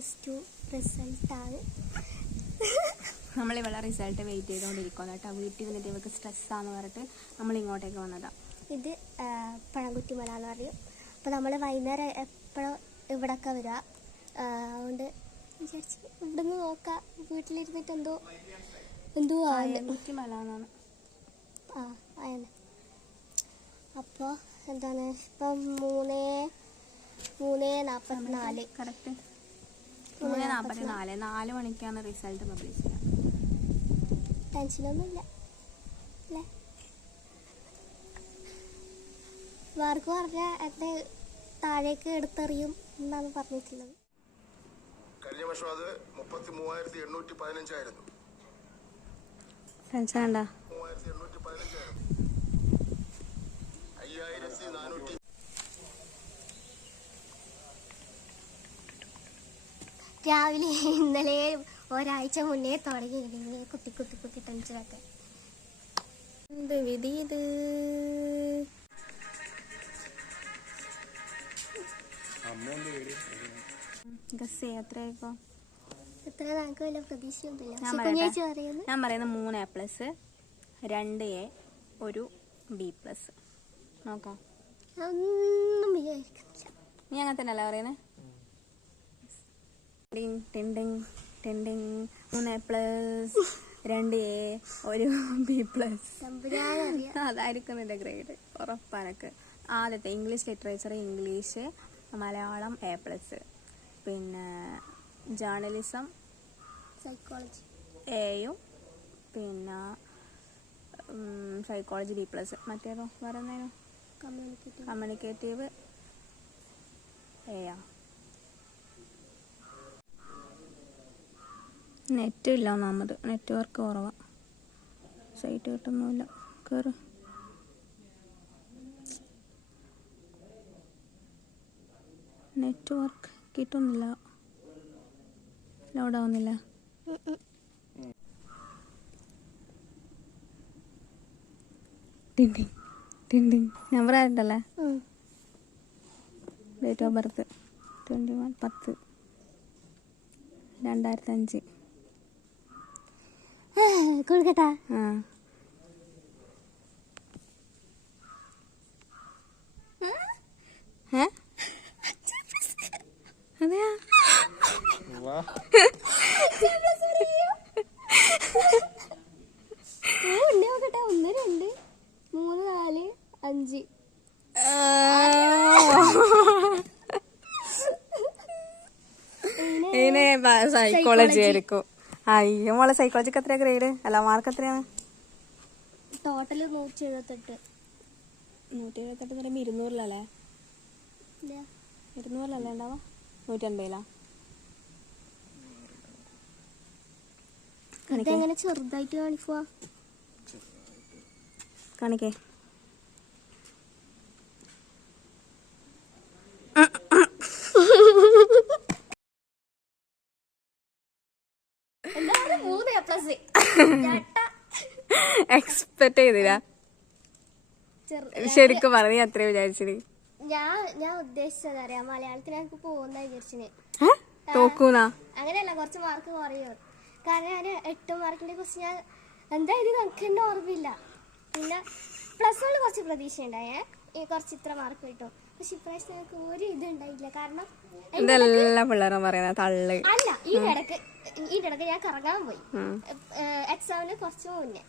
+2 റിസൾട്ടാണ്. നമ്മളിവിടെ result wait ചെയ്തുകൊണ്ടിരിക്കുകയാണ് കേട്ടോ. വീട്ടിൽ വന്നിട്ട് ഇവർക്ക് സ്ട്രെസ്സാന്ന് പറഞ്ഞിട്ട് നമ്മൾ ഇങ്ങോട്ടേക്ക് വന്നതാണ്. ഇത് പഴംകുറ്റി മല എന്ന് പറയും. അപ്പോൾ നമ്മൾ വൈകുന്നേരം എപ്പോഴും ഇവിടെയൊക്കെ വരിക. അതുകൊണ്ട് വിചാരിച്ച് ഇവിടെ നിന്ന് നോക്കാം. വീട്ടിലിരുന്നിട്ട് എന്തോ പഴംകുറ്റി മല എന്നാണ്. അങ്ങനെ. അപ്പോൾ എന്താണ് ഇപ്പം 3:44 കറക്റ്റ് 3:44. 4 മണിക്കാണ് റിസൾട്ട് പബ്ലിഷ് ചെയ്യുക. ടെൻഷനൊന്നുമില്ല അല്ലേ? മാർക്ക് പറഞ്ഞാൽ എൻ്റെ താഴേക്ക് എടുത്തെറിയും എന്നാണ് പറഞ്ഞിട്ടുള്ളത്. കഴിഞ്ഞ വർഷം അത് 33,815 ആയിരുന്നു. ഫ്രണ്ട്സ് വേണ്ട 3815 ആയിരുന്നു. 5400. രാവിലെ ഇന്നലെ ഒരാഴ്ച മുന്നേ തുടങ്ങി കുത്തി ടെൻഷനൊക്കെ. എന്ത് വിധി ഇത്? എത്ര നമുക്ക് വല്ല പ്രതീക്ഷയൊന്നുമില്ല. ഞാൻ പറയുന്നത് 3 A+, 2 A, 1 B+. നോക്കാം. ഒന്നും വിചാരിക്കുന്നില്ല. നീ അങ്ങനെ തന്നെയല്ല പറയുന്നത്? 3 A+, 2 A, 1 B+. അതായിരിക്കും എൻ്റെ ഗ്രേഡ് ഉറപ്പാനക്ക്. ആദ്യത്തെ English literature, English, Malayalam A+, പിന്നെ ജേർണലിസം സൈക്കോളജി എയും, പിന്നെ സൈക്കോളജി B+. മറ്റേതോ വേറെ എന്തായാലും കമ്മ്യൂണിക്കേറ്റീവ് എയാ. നെറ്റും ഇല്ല. ഒന്നാമത് നെറ്റ്വർക്ക് കുറവാണ്. സൈറ്റ് കിട്ടുന്നില്ല. കയറ്. നെറ്റ്വർക്ക് കിട്ടുന്നില്ല. ലോഡ് ആവുന്നില്ല. നമ്പർ ആയിട്ടല്ലേ? Date of birth 21/10/2005. കൊടുക്കട്ടാ? അതെയാ? നോക്കട്ടെ. 1 2 3 4 5. സൈക്കോളജി ആയിരിക്കും. അയ്യോ മോളെ, സൈക്കോളജിക്ക് എത്രയാ ഗ്രേഡ്? അല്ല മാർക്ക് എത്രയാണ്? ടോട്ടല് 178. 178 പറയുമ്പോ 200-ലല്ലേ? 200-ലല്ലേ ഉണ്ടാവാ? 180-ലാ? ഇതെങ്ങനെ ചെറുതായിട്ട് കാണിക്കുക? കാണിക്കേ. എക്സ്പെക്ട് ചെയ്തില്ല. ശരിക്കും പറഞ്ഞു അത്രേ വിചാരിച്ചിന്. ഞാൻ ഉദ്ദേശിച്ചത് അറിയാം, മലയാളത്തിൽ എനിക്ക് പോകുന്ന വിചാരിച്ചിന്. തോക്കൂന്നാ? അങ്ങനെയല്ല, കുറച്ച് മാർക്ക് കുറയും. കാരണം ഞാൻ 8 മാർക്കിന്റെ കുറിച്ച് ഞാൻ എന്തായാലും നമുക്ക് തന്നെ ഓർമ്മയില്ല. പിന്നെ +1 കുറച്ച് പ്രതീക്ഷ ഉണ്ടായേ, കുറച്ച് ഇത്ര മാർക്ക് കിട്ടും. പക്ഷെ ഇപ്രാവശ്യം ഞങ്ങൾക്ക് ഒരു ഇത് ഉണ്ടായില്ല. കാരണം ഇതെല്ലാം പിള്ളേരും പറയുന്ന തള്ളു അല്ല. ഈ ഇടക്ക് ഞാൻ കറങ്ങാൻ പോയി എക്സാമിന് കുറച്ച് മുന്നേ.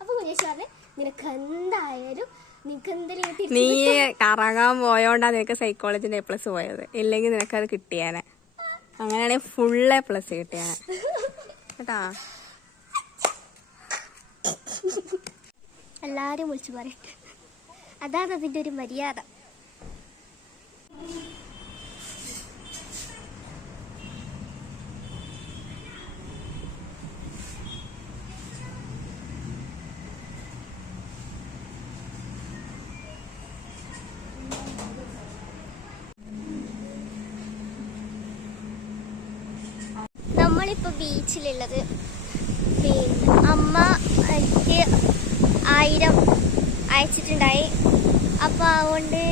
അപ്പൊ കുഞ്ഞേച്ചി പറഞ്ഞു, നിനക്ക് എന്തായാലും നീ കറങ്ങാൻ പോയോണ്ടാ നിനക്ക് സൈക്കോളജിന്റെ A+ പോയത്. ഇല്ലെങ്കിൽ നിനക്കത് കിട്ടിയാനെ. അങ്ങനെയാണെങ്കിൽ ഫുൾ A+ കിട്ടിയാനെ കേട്ടാ. എല്ലാരും വിളിച്ചു പറയട്ടെ. അതാണ് അതിന്റെ ഒരു മര്യാദ. നമ്മളിപ്പോൾ ബീച്ചിലുള്ളത്. പിന്നെ അമ്മ എനിക്ക് 1000 അയച്ചിട്ടുണ്ടായി. അപ്പോൾ അതുകൊണ്ട്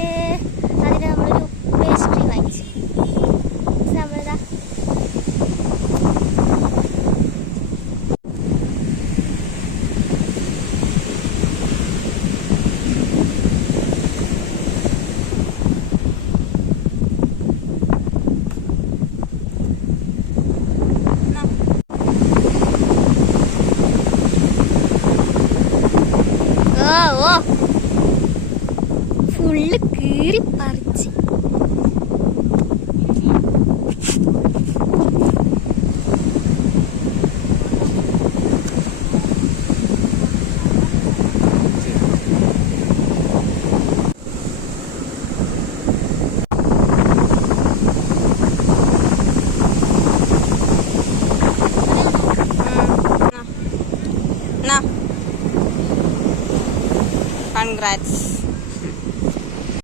അതിന് നമ്മളൊരു പേസ്ട്രി വാങ്ങിച്ചു. നമ്മളിതാ ഫുള്ള് കീറി പറിച്ച്. Congrats.